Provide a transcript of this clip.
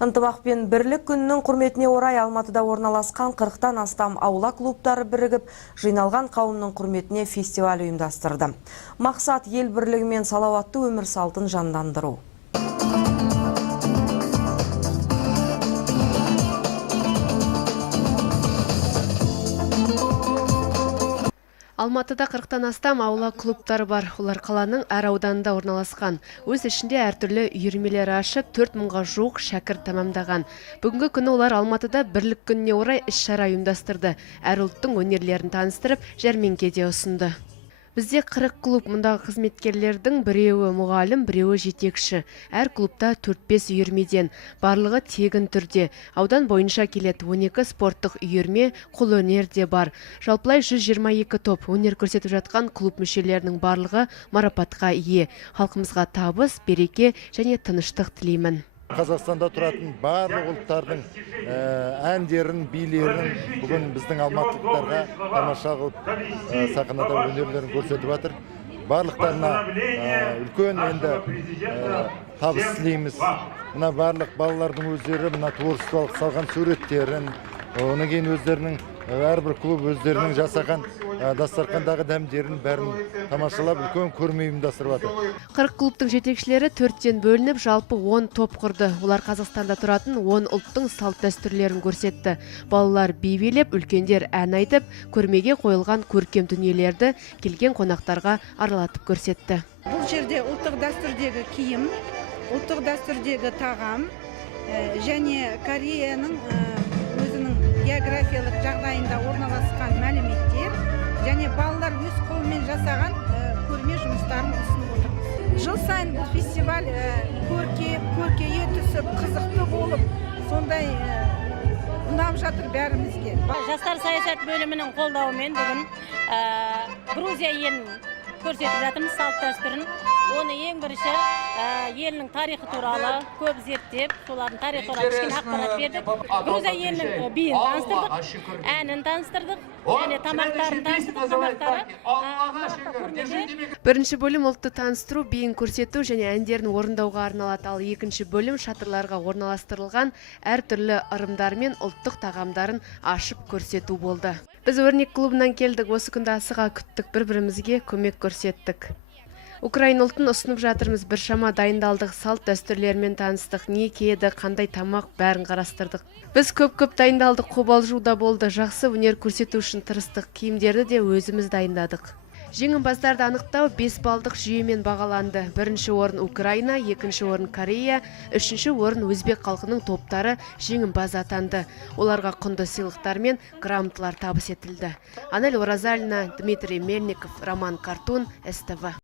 Ынтымақ пен бірлік күнінің құрметіне орай Алматыда орналасқан 40-тан астам аула клубтары бірігіп, жиналған қауымның құрметіне фестиваль ұйымдастырды. Мақсат ел бірлігі мен салауатты өмір салтын жандандыру. Алматыда 40-тан астам аула клубтары бар. Олар қаланың әр ауданында орналасқан. Өз ішінде әртүрлі үйірмелер ашып, 4000-ға жуық шәкірт тамамдаған. Бүгінгі күні олар Алматыда бірлік күніне орай іс-шара ұйымдастырды. Әр ұлттың өнерлерін таныстырып, жәрмеңкеде ұсынды. Бізде 40 клуб, мұндағы қызметкерлердің біреуі мұғалім, біреуі жетекші. Әр клубта 4-5 үйірмеден, барлығы тегін түрде. Аудан бойынша келеді 12 спорттық үйірме, қолөнер де бар. Жалпылай 122 топ өнер көрсетіп жатқан клуб мүшелерінің барлығы марапатқа ие. Халқымызға табыс, береке және тыныштық тілеймін. Қазақстанда тұратын барлық ұлттардың әндерін, билерін бүгін біздің алматылықтарға тамаша қылып сахнада өнерлерін көрсетіп жатыр. Барлықтарына үлкен енді табыс тілейміз. Мына барлық балалардың өздері мына творчестволық салған суреттерін, оны кейін өздерінің әрбір клуб өздерінің жасаған дастархандағы дәмдерін бәрін тамашалап үлкен көрме ұйымдастырып жатыр. 40 клубтың жетекшілері 4-тен бөлініп, жалпы 10 топ құрды. Олар Қазақстанда тұратын 10 ұлттың салт дәстүрлерін көрсетті. Балалар би билеп, үлкендер ән айтып, көрмеге қойылған көркем дүниелерді келген қонақтарға аралатып көрсетті. Бұл жерде ұлттық дәстүрдегі киім, ұлттық дәстүрдегі тағам және Кореяның өзінің географиялық жағдайында орналасқан мәліметтер және балалар өз қолымен жасаған көрме жұмыстарын ұсынып отыр. Жыл сайын бұл фестиваль көркейе түсіп, қызықты болып, сондай ұнап жатыр бәрімізге. Жастар саясат бөлімінің қолдауымен бүгін Грузия елін көрсетіп жатырмыз, салт дәстүрін. Оны ең бірінші елінің тарихы туралы көп зерттеп, солардың тарихы туралы кішкене ақпарат бердік. Грузия елінің биін таныстырдық, әнін таныстырдық, және тамақтарын таныстырдық. Бірінші бөлім ұлтты таныстыру, биін көрсету және әндерін орындауға арналады. Ал екінші бөлім шатырларға орналастырылған әртүрлі ырымдар мен ұлттық тағамдарын ашып көрсету болды. Біз өрнек клубынан келдік, осы күнді асыға күттік, бір-бірімізге көмек көрсеттік. Украин ұлтын ұсынып жатырмыз, біршама дайындалдық, салт дәстүрлермен таныстық, не киеді, қандай тамақ бәрін қарастырдық. Біз көп дайындалдық, қобалжу да болды, жақсы өнер көрсету үшін тырыстық, киімдерді де өзіміз дайындадық. Жеңімпаздарды анықтау 5 балдық жүйемен бағаланды. Бірінші орын Украина, екінші орын Корея, үшінші орын өзбек халқының топтары жеңімпаз атанды. Оларға құнды сыйлықтар мен грамоталар табыс етілді. Анель Оразалина, Дмитрий Мельников, Роман Картун, СТВ.